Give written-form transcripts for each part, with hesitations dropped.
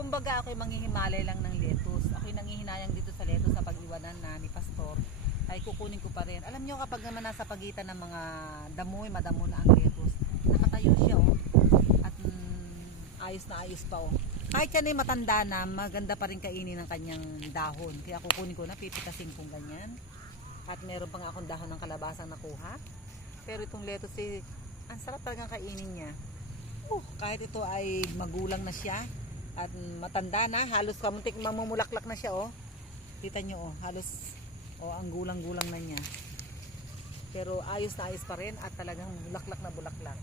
Kumbaga ako'y manghihimalay lang ng lettuce. Ako'y nanghihinayang dito sa lettuce sa pag-iwanan na ni Pastor. Ay kukunin ko pa rin. Alam nyo kapag naman nasa pagitan ng mga damoy, madamo na ang lettuce, nakatayo siya oh. At ayos na ayos pa oh. Kahit yan ay matanda na, maganda pa rin kainin ng kanyang dahon. Kaya kukunin ko na, pipitasin kong ganyan. At meron pa nga akong dahon ng kalabasang nakuha. Pero itong lettuce eh, ang sarap talagang kainin niya. Kahit ito ay magulang na siya at matanda na, halos kamuntik mamumulaklak na siya oh. Kita nyo oh, halos oh, ang gulang-gulang na niya. Pero ayos na ayos pa rin at talagang bulaklak na bulaklak.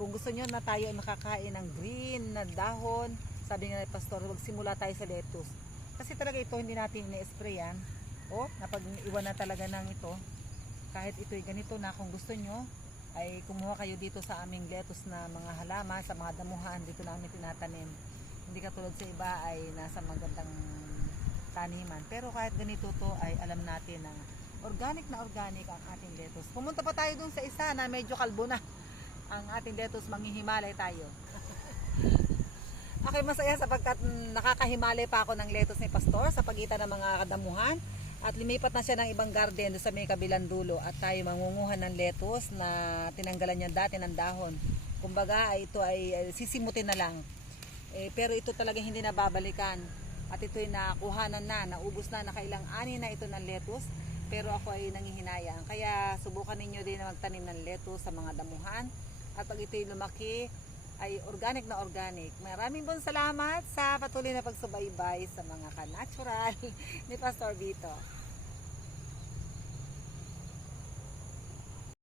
Kung gusto nyo na tayo ay makakain ng green na dahon, sabi nga ni Pastor, magsimula tayo sa lettuce. Kasi talaga ito hindi natin ina-sprayan. Oh, napag-iwan na talaga ng ito. Kahit ito ay ganito na, kung gusto nyo ay kumuha kayo dito sa aming lettuce na mga halaman, sa mga damuhan, dito namin tinatanim. Hindi katulad sa iba ay nasa magandang taniman. Pero kahit ganito to ay alam natin na organic ang ating lettuce. Pumunta pa tayo dun sa isa na medyo kalbo na ang ating lettuce, manghihimalay tayo. Okay, masaya sapagkat nakakahimalay pa ako ng lettuce ni Pastor sa pagitan ng mga kadamuhan. At lumipat na siya ng ibang garden doon sa may kabilang dulo at tayo mangunguhan ng lettuce na tinanggalan niya dati ng dahon. Kumbaga ito ay sisimutin na lang. Pero ito talaga hindi na babalikan. At ito ay nakuhanan na, naubos na, nakailang ani na ito ng lettuce. Pero ako ay nanghihinayang. Kaya subukan ninyo din na magtanim ng lettuce sa mga damuhan. At pag ito ay lumaki, ay organic na organic. Maraming pong salamat sa patuloy na pagsubaybay sa mga ka-natural ni Pastor Vito.